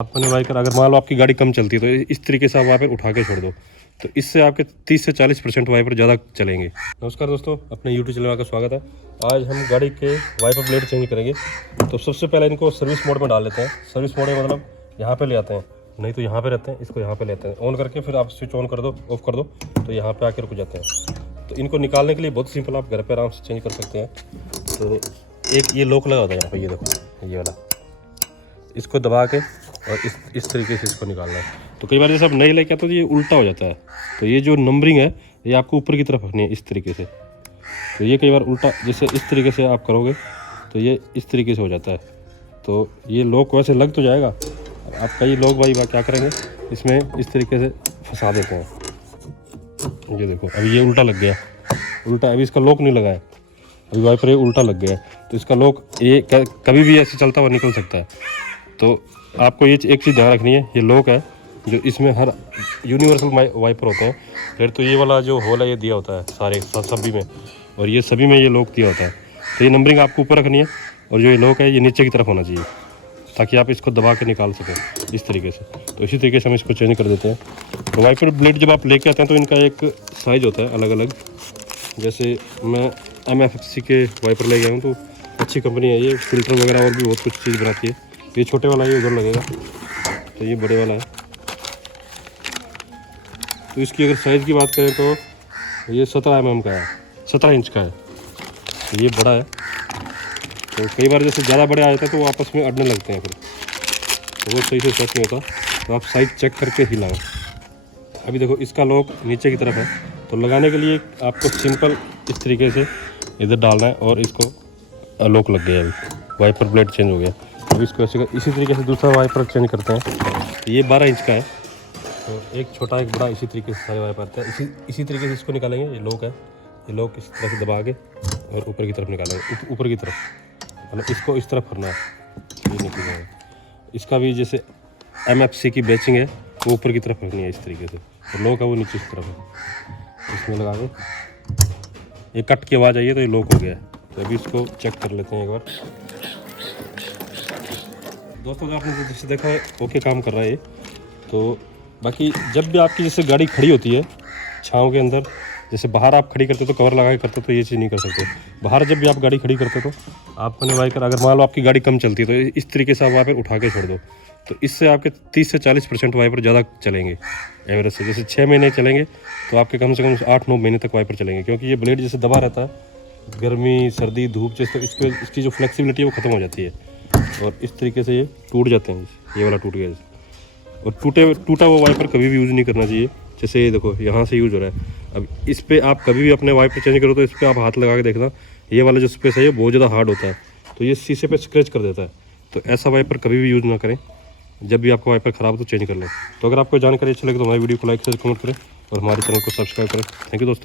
अपने वाइपर अगर मान लो आपकी गाड़ी कम चलती है तो इस तरीके से आप वाइपर उठा के छोड़ दो, तो इससे आपके 30 से 40% वाइपर ज़्यादा चलेंगे। नमस्कार दोस्तों, अपने यूट्यूब चैनल में आपका स्वागत है। आज हम गाड़ी के वाइपर ब्लेड चेंज करेंगे। तो सबसे पहले इनको सर्विस मोड में डाल लेते हैं। सर्विस मोड में मतलब यहाँ पे ले आते हैं, नहीं तो यहाँ पे रहते हैं, इसको यहाँ पे लेते हैं ऑन करके, फिर आप स्विच ऑन कर दो, ऑफ कर दो तो यहाँ पे आके रुक जाते हैं। तो इनको निकालने के लिए बहुत सिंपल, आप घर पे आराम से चेंज कर सकते हैं। तो एक ये लॉक लगा होता है यहाँ पे, ये देखो ये वाला, इसको दबा के और इस तरीके से इसको निकालना है। तो कई बार जैसे आप नहीं लेके आते तो ये उल्टा हो जाता है, तो ये जो नंबरिंग है ये आपको ऊपर की तरफ रखनी है इस तरीके से। तो ये कई बार उल्टा, जैसे इस तरीके से आप करोगे तो ये इस तरीके से हो जाता है। तो ये लॉक वैसे लग तो जाएगा, आप कई लोग भाई क्या करेंगे, इसमें इस तरीके से फंसा देते हैं। ये देखो अभी ये उल्टा लग गया, उल्टा, अभी इसका लॉक नहीं लगा है, अभी वाइपर ये उल्टा लग गया है। तो इसका लॉक ये कभी भी ऐसे चलता हुआ निकल सकता है। तो आपको ये एक चीज़ ध्यान रखनी है, ये लॉक है जो इसमें हर यूनिवर्सल वाइपर होते हैं। फिर तो ये वाला जो होल है ये दिया होता है सारे सभी में, और ये सभी में ये लॉक दिया होता है। तो ये नंबरिंग आपको ऊपर रखनी है और जो ये लॉक है ये नीचे की तरफ होना चाहिए, ताकि आप इसको दबा के निकाल सकें इस तरीके से। तो इसी तरीके से हम इसको चेंज कर देते हैं। तो वाइपर ब्लेड जब आप लेके आते हैं तो इनका एक साइज़ होता है अलग अलग। जैसे मैं MFC के वाइपर ले गया हूँ, तो अच्छी कंपनी है ये, फिल्टर वगैरह और भी बहुत कुछ चीज़ बनाती है। ये छोटे वाला ये उधर लगेगा, तो ये बड़े वाला है। तो इसकी अगर साइज़ की बात करें तो ये 17 mm का है, 17 इंच का है, तो ये बड़ा है। तो कई बार जैसे ज़्यादा बड़े आ जाते हैं तो वो आपस में अड़ने लगते हैं, फिर तो वो सही से सेट नहीं होता। तो आप साइज़ चेक करके ही लाएं। अभी देखो इसका लॉक नीचे की तरफ है, तो लगाने के लिए आपको सिंपल इस तरीके से इधर डालना है और इसको लॉक लग गया। अभी वाइपर ब्लेड चेंज हो गया। अब इसको ऐसे इसी तरीके से दूसरा वाइपर चेंज करते हैं। तो ये 12 इंच का है, तो एक छोटा एक बड़ा इसी तरीके से सारे वाइपर आते हैं। इसी तरीके से इसको निकालेंगे। ये लॉक है, ये लॉक इस तरह से दबा के और ऊपर की तरफ निकालेंगे, ऊपर की तरफ, मतलब इसको इस तरफ करना है, ये निकल जाएगा। इसका भी जैसे MFC की बैचिंग है वो ऊपर की तरफ रखनी है इस तरीके से, और लॉक है वो नीचे की तरफ है। इसमें लगा के ये कट की आवाज़ आई है तो ये लॉक हो गया है। तो अभी इसको चेक कर लेते हैं एक बार। दोस्तों आपने जैसे देखा है ओके काम कर रहा है ये। तो बाकी जब भी आपकी जैसे गाड़ी खड़ी होती है छाँव के अंदर, जैसे बाहर आप खड़ी करते तो कवर लगा के करते तो ये चीज़ नहीं कर सकते। बाहर जब भी आप गाड़ी खड़ी करते तो आप अपने वाइपर, अगर मान लो आपकी गाड़ी कम चलती है तो इस तरीके से आप वाइपर उठा के छोड़ दो, तो इससे आपके 30 से 40% वाइपर ज़्यादा चलेंगे एवरेज से। जैसे 6 महीने चलेंगे तो आपके कम से कम 8-9 महीने तक वाइपर चलेंगे, क्योंकि ये ब्लेड जैसे दबा रहता है, गर्मी सर्दी धूप जैसे, तो इसकी जो फ्लेक्सिबिलिटी है वो ख़त्म हो जाती है और इस तरीके से ये टूट जाते हैं। ये वाला टूट गया, और टूटा हुआ वाइपर कभी भी यूज़ नहीं करना चाहिए। जैसे ये देखो यहाँ से यूज़ हो रहा है। अब इस पर आप कभी भी अपने वाइपर चेंज करो तो इस पर आप हाथ लगा के देखना, ये वाला जो स्पेस है ये बहुत ज़्यादा हार्ड होता है, तो ये शीशे पे स्क्रैच कर देता है। तो ऐसा वाइपर कभी भी यूज़ ना करें। जब भी आपका वाइपर ख़राब हो तो चेंज कर लें। तो अगर आपको जानकारी अच्छी लगे तो हमारी वीडियो को लाइक शेयर कमेंट करें और हमारे चैनल को सब्सक्राइब करें। थैंक यू दोस्तों।